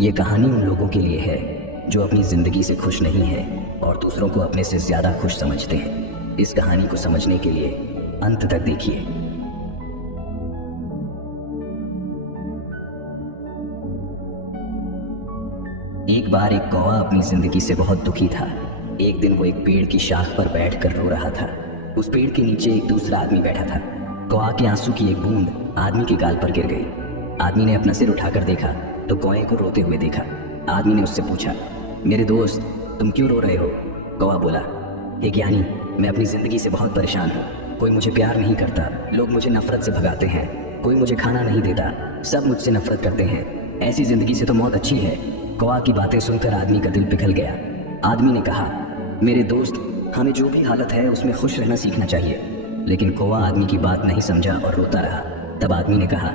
ये कहानी उन लोगों के लिए है जो अपनी ज़िंदगी से खुश नहीं है और दूसरों को अपने से ज़्यादा खुश समझते हैं। इस कहानी को समझने के लिए अंत तक देखिए। एक बार एक कौवा अपनी ज़िंदगी से बहुत दुखी था। एक दिन वो एक पेड़ की शाख पर बैठकर रो रहा था। उस पेड़ के नीचे एक दूसरा आदमी बैठा था। कौवा के आंसू की एक बूंद आदमी के गाल पर गिर गई। आदमी ने अपना सिर उठाकर देखा तो कौवे को रोते हुए देखा। आदमी ने उससे पूछा, मेरे दोस्त, तुम क्यों रो रहे हो? कौवा बोला, हे ज्ञानी, मैं अपनी ज़िंदगी से बहुत परेशान हूँ। कोई मुझे प्यार नहीं करता, लोग मुझे नफरत से भगाते हैं, कोई मुझे खाना नहीं देता, सब मुझसे नफरत करते हैं। ऐसी ज़िंदगी से तो मौत अच्छी है। कौवा की बातें सुनकर आदमी का दिल पिघल गया। आदमी ने कहा, मेरे दोस्त, हमें जो भी हालत है उसमें खुश रहना सीखना चाहिए। लेकिन कौवा आदमी की बात नहीं समझा और रोता रहा। तब आदमी ने कहा,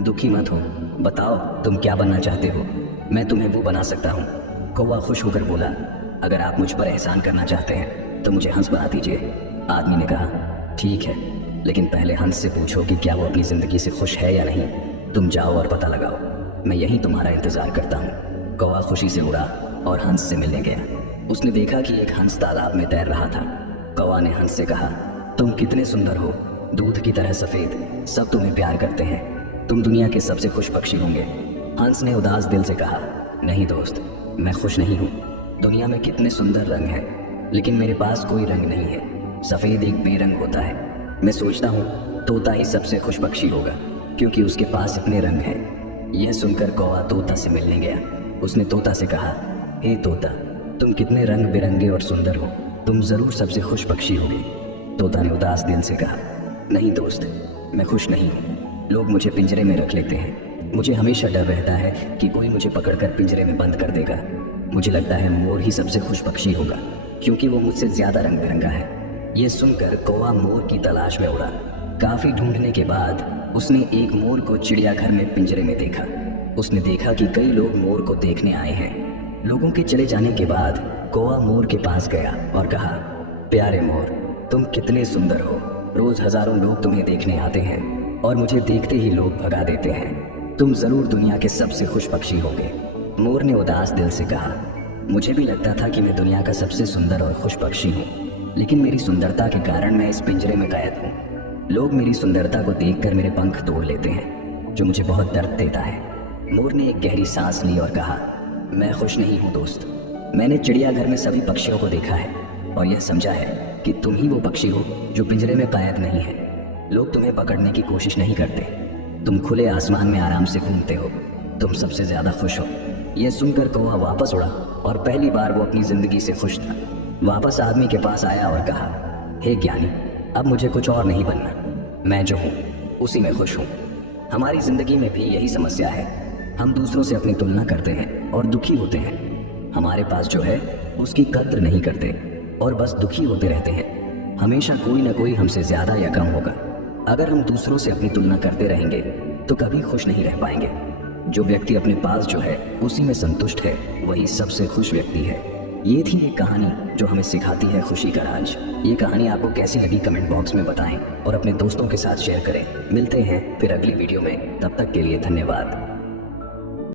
दुखी मत हो, बताओ तुम क्या बनना चाहते हो, मैं तुम्हें वो बना सकता हूँ। कौवा खुश होकर बोला, अगर आप मुझ पर एहसान करना चाहते हैं तो मुझे हंस बना दीजिए। आदमी ने कहा, ठीक है, लेकिन पहले हंस से पूछो कि क्या वो अपनी ज़िंदगी से खुश है या नहीं। तुम जाओ और पता लगाओ, मैं यहीं तुम्हारा इंतज़ार करता हूँ। कौवा खुशी से उड़ा और हंस से मिलने गया। उसने देखा कि एक हंस तालाब में तैर रहा था। कौवा ने हंस से कहा, तुम कितने सुंदर हो, दूध की तरह सफ़ेद, सब तुम्हें प्यार करते हैं, तुम दुनिया के सबसे खुश पक्षी होंगे। हंस ने उदास दिल से कहा, नहीं दोस्त, मैं खुश नहीं हूँ। दुनिया में कितने सुंदर रंग हैं, लेकिन मेरे पास कोई रंग नहीं है। सफ़ेद एक बेरंग होता है। मैं सोचता हूँ तोता ही सबसे खुश पक्षी होगा, क्योंकि उसके पास इतने रंग हैं। यह सुनकर कौवा तोता से मिलने गया। उसने तोता से कहा, हे तोता, तुम कितने रंग बिरंगे और सुंदर हो, तुम ज़रूर सबसे खुश पक्षी होगे। तोता ने उदास दिल से कहा, नहीं दोस्त, मैं खुश नहीं हूँ। लोग मुझे पिंजरे में रख लेते हैं। मुझे हमेशा डर रहता है कि कोई मुझे पकड़कर पिंजरे में बंद कर देगा। मुझे लगता है मोर ही सबसे खुश पक्षी होगा, क्योंकि वो मुझसे ज़्यादा रंग बिरंगा है। ये सुनकर कौवा मोर की तलाश में उड़ा। काफ़ी ढूंढने के बाद उसने एक मोर को चिड़ियाघर में पिंजरे में देखा। उसने देखा कि कई लोग मोर को देखने आए हैं। लोगों के चले जाने के बाद कौवा मोर के पास गया और कहा, प्यारे मोर, तुम कितने सुंदर हो। रोज़ हज़ारों लोग तुम्हें देखने आते हैं और मुझे देखते ही लोग भगा देते हैं। तुम ज़रूर दुनिया के सबसे खुश पक्षी होगे। मोर ने उदास दिल से कहा, मुझे भी लगता था कि मैं दुनिया का सबसे सुंदर और खुश पक्षी हूँ, लेकिन मेरी सुंदरता के कारण मैं इस पिंजरे में कैद हूँ। लोग मेरी सुंदरता को देखकर मेरे पंख तोड़ लेते हैं, जो मुझे बहुत दर्द देता है। मोर ने एक गहरी सांस ली और कहा, मैं खुश नहीं हूँ दोस्त। मैंने चिड़ियाघर में सभी पक्षियों को देखा है और यह समझा है कि तुम ही वो पक्षी हो जो पिंजरे में कैद नहीं है। लोग तुम्हें पकड़ने की कोशिश नहीं करते। तुम खुले आसमान में आराम से घूमते हो। तुम सबसे ज़्यादा खुश हो। यह सुनकर कौवा वापस उड़ा और पहली बार वो अपनी ज़िंदगी से खुश था। वापस आदमी के पास आया और कहा, हे ज्ञानी, अब मुझे कुछ और नहीं बनना। मैं जो हूँ उसी में खुश हूँ। हमारी ज़िंदगी में भी यही समस्या है। हम दूसरों से अपनी तुलना करते हैं और दुखी होते हैं। हमारे पास जो है उसकी कद्र नहीं करते और बस दुखी होते रहते हैं। हमेशा कोई ना कोई हमसे ज़्यादा या कम होगा। अगर हम दूसरों से अपनी तुलना करते रहेंगे तो कभी खुश नहीं रह पाएंगे। जो व्यक्ति अपने पास जो है उसी में संतुष्ट है, वही सबसे खुश व्यक्ति है। ये थी एक कहानी जो हमें सिखाती है खुशी का राज। ये कहानी आपको कैसी लगी कमेंट बॉक्स में बताएं और अपने दोस्तों के साथ शेयर करें। मिलते हैं फिर अगली वीडियो में, तब तक के लिए धन्यवाद।